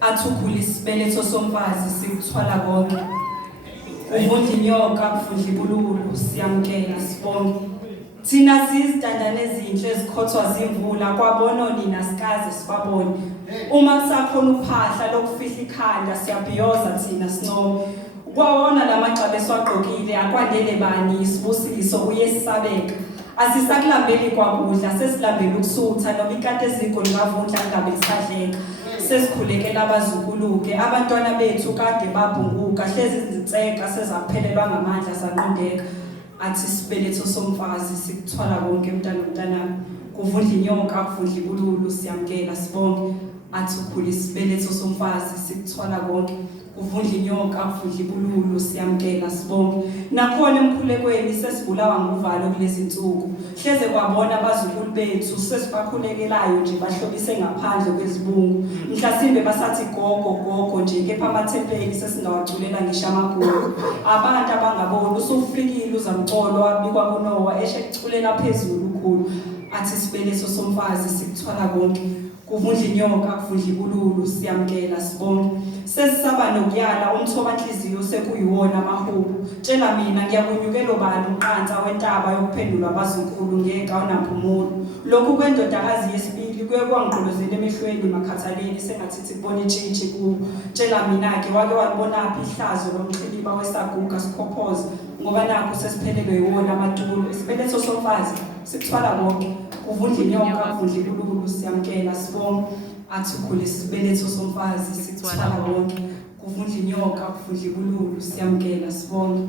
Athukhula isibeletho somfazi sikuthwala konke. Uvundla inyoka kuvundla ibululu siyamkela sibonge. Thina sizidandane ezinhle ezikhothwa zimvula kwabona onina sikaze sibabone. Uma kusakhona uphahla lokufihla ikhanda siyabhiyoza thina sincome. Kwawona lamagxabe esiwagqokile akwandele bani isibusiso uyesisabeka. Asisakulambeli kwakudla sesilambela ukusutha noma ikati eziko livavundla ngabe lisadleka. Sesikhulekela abazukuluke abantwana bethu kade babhunguka hlezi izinseka sezaphelelwa ngamandla sanqondeka. Athi isibeletho somfazi sikuthwala konke mntanami. Kuvundla inyoka kuvundla ibululu siyamkela sibonge. Athi ukhula isibeletho somfazi sikuthwala konke. Kuvundla inyoka kuvundla ibululu siyamkela sibonge. Nakhona emkhulekweni sesibulawa nguvalo kulezi insuku. Hleze kwabona abazukulu bethu sesibakhulekelayo nje bahlobise ngaphandle kwezibungu. Mhlasimbe basathi gogo nje kepha amathempeli sesingawaculela ngisho amagugu. Abantu abangaboni usufikile uzamcolo wabikwa kuNowa esheculela phezulu ukhulu. Athi isibeletho somfazi sikuthwala konke. Kuvundla inyoka kuvundla ibululu siyamkela sibonge. Sesisaba nokuyala umthoba inhliziyo sekuyiwona amahubo. Tshela mina ngiyakunyukela ubani umqansa wentaba yokuphendula abazukulu ngeke awunaphumulo. Lokhu kwendodakazi yesibili kuye kwangigqolozela emehlweni makhathaleni sengathithi kubona itshintshi kuwo. Tshela mina ke wake walibonaphi ihlazo lomxhiliba wesaguga sikhophoza ngoba nakho sesiphelelwe yiwona amatulo. Isibeletho somfazi sikuthwala konke. Kuvundla inyoka kuvundla ibululu siyamkela sibonge. Athi ukhula isibeletho somfazi sikuthwala konke. Kuvundla inyoka kuvundla ibululu siyamkela sibonge.